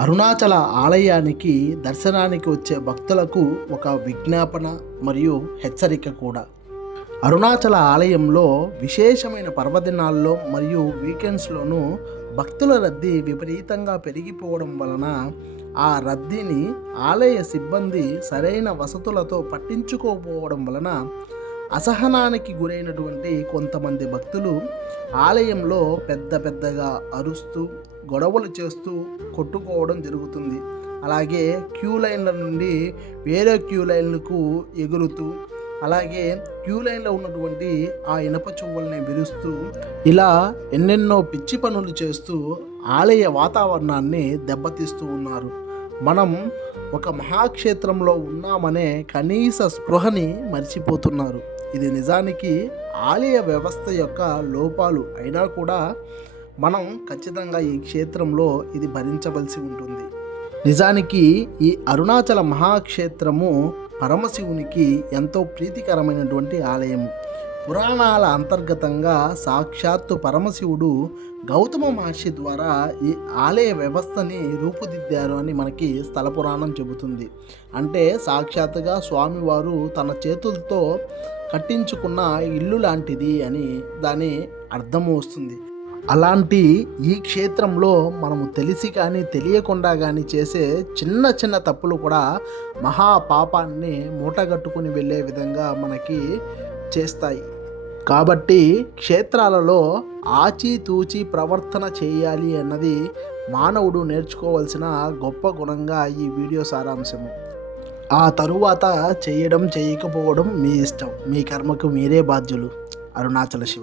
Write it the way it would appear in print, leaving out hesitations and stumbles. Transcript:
అరుణాచల ఆలయానికి దర్శనానికి వచ్చే భక్తులకు ఒక విజ్ఞాపన మరియు హెచ్చరిక కూడా. అరుణాచల ఆలయంలో విశేషమైన పర్వదినాల్లో మరియు వీకెండ్స్లోనూ భక్తుల రద్దీ విపరీతంగా పెరిగిపోవడం వలన ఆ రద్దీని ఆలయ సిబ్బంది సరైన వసతులతో పట్టించుకోకపోవడం వలన అసహనానికి గురైనటువంటి కొంతమంది భక్తులు ఆలయంలో పెద్దగా అరుస్తూ గొడవలు చేస్తూ కొట్టుకోవడం జరుగుతుంది. అలాగే క్యూ లైన్ల నుండి వేరే క్యూ లైన్లకు ఎగురుతూ, అలాగే క్యూ లైన్లో ఉన్నటువంటి ఆ ఇనప చువ్వల్ని విరుస్తూ, ఇలా ఎన్నెన్నో పిచ్చి పనులు చేస్తూ ఆలయ వాతావరణాన్ని దెబ్బతీస్తూ ఉన్నారు. మనం ఒక మహాక్షేత్రంలో ఉన్నామనే కనీస స్పృహని మర్చిపోతున్నారు. ఇది నిజానికి ఆలయ వ్యవస్థ యొక్క లోపాలు అయినా కూడా మనం ఖచ్చితంగా ఈ క్షేత్రంలో ఇది భరించవలసి ఉంటుంది. నిజానికి ఈ అరుణాచల మహాక్షేత్రము పరమశివునికి ఎంతో ప్రీతికరమైనటువంటి ఆలయము. పురాణాల అంతర్గతంగా సాక్షాత్తు పరమశివుడు గౌతమ మహర్షి ద్వారా ఈ ఆలయ వ్యవస్థని రూపుదిద్దారు అని మనకి స్థల పురాణం చెబుతుంది. అంటే సాక్షాత్తుగా స్వామివారు తన చేతులతో కట్టించుకున్న ఇల్లు లాంటిది అని దాని అర్థం వస్తుంది. అలాంటి ఈ క్షేత్రంలో మనము తెలిసి కానీ తెలియకుండా కానీ చేసే చిన్న తప్పులు కూడా మహా పాపాన్ని మూటగట్టుకుని వెళ్ళే విధంగా మనకి చేస్తాయి. కాబట్టి క్షేత్రాలలో ఆచితూచి ప్రవర్తన చేయాలి అన్నది మానవుడు నేర్చుకోవాల్సిన గొప్ప గుణంగా ఈ వీడియో సారాంశము. ఆ తరువాత చేయడం చేయకపోవడం మీ ఇష్టం, మీ కర్మకు మీరే బాధ్యులు. అరుణాచల శివ.